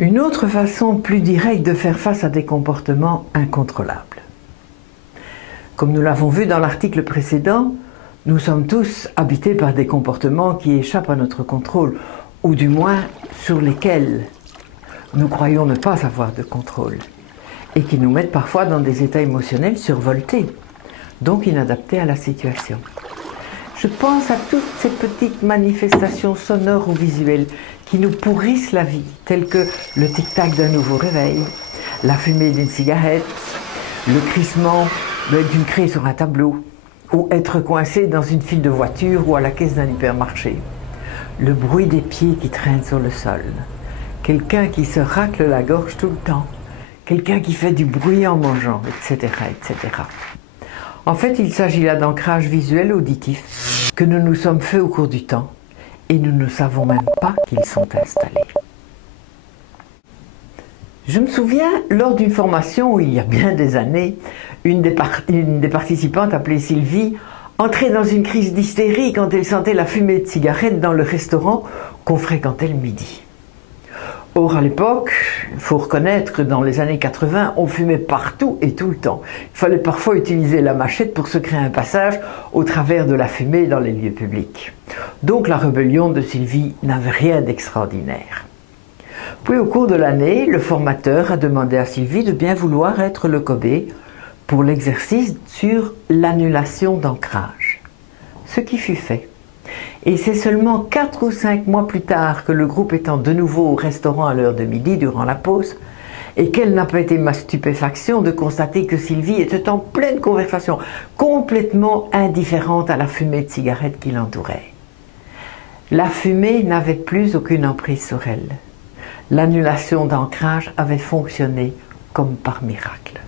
Une autre façon plus directe de faire face à des comportements incontrôlables. Comme nous l'avons vu dans l'article précédent, nous sommes tous habités par des comportements qui échappent à notre contrôle, ou du moins sur lesquels nous croyons ne pas avoir de contrôle, et qui nous mettent parfois dans des états émotionnels survoltés, donc inadaptés à la situation. Je pense à toutes ces petites manifestations sonores ou visuelles qui nous pourrissent la vie, telles que le tic-tac d'un nouveau réveil, la fumée d'une cigarette, le crissement d'une craie sur un tableau, ou être coincé dans une file de voitures ou à la caisse d'un hypermarché, le bruit des pieds qui traînent sur le sol, quelqu'un qui se racle la gorge tout le temps, quelqu'un qui fait du bruit en mangeant, etc., etc. En fait, il s'agit là d'ancrage visuel auditif que nous nous sommes faits au cours du temps et nous ne savons même pas qu'ils sont installés. Je me souviens, lors d'une formation où il y a bien des années, une des participantes appelée Sylvie entrait dans une crise d'hystérie quand elle sentait la fumée de cigarette dans le restaurant qu'on fréquentait le midi. Or, à l'époque, il faut reconnaître que dans les années 80, on fumait partout et tout le temps. Il fallait parfois utiliser la machette pour se créer un passage au travers de la fumée dans les lieux publics. Donc la rébellion de Sylvie n'avait rien d'extraordinaire. Puis au cours de l'année, le formateur a demandé à Sylvie de bien vouloir être le Kobe pour l'exercice sur l'annulation d'ancrage. Ce qui fut fait. Et c'est seulement 4 ou 5 mois plus tard que le groupe étant de nouveau au restaurant à l'heure de midi durant la pause, et quelle n'a pas été ma stupéfaction de constater que Sylvie était en pleine conversation, complètement indifférente à la fumée de cigarette qui l'entourait. La fumée n'avait plus aucune emprise sur elle. L'annulation d'ancrage avait fonctionné comme par miracle.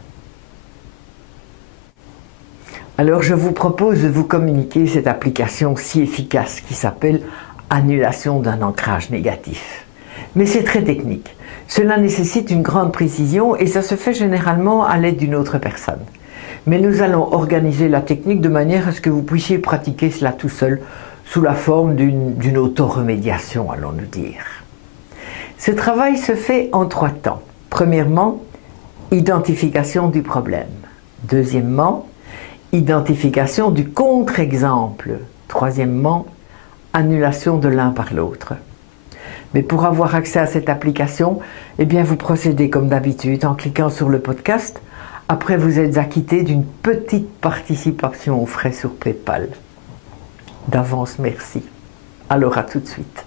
Alors je vous propose de vous communiquer cette application si efficace qui s'appelle annulation d'un ancrage négatif. Mais c'est très technique. Cela nécessite une grande précision et ça se fait généralement à l'aide d'une autre personne. Mais nous allons organiser la technique de manière à ce que vous puissiez pratiquer cela tout seul sous la forme d'une auto-remédiation, allons-nous dire. Ce travail se fait en 3 temps. Premièrement, identification du problème. Deuxièmement, identification du contre-exemple. Troisièmement, annulation de l'un par l'autre. Mais pour avoir accès à cette application, eh bien vous procédez comme d'habitude en cliquant sur le podcast. Après, vous êtes acquitté d'une petite participation aux frais sur PayPal. D'avance, merci. Alors à tout de suite.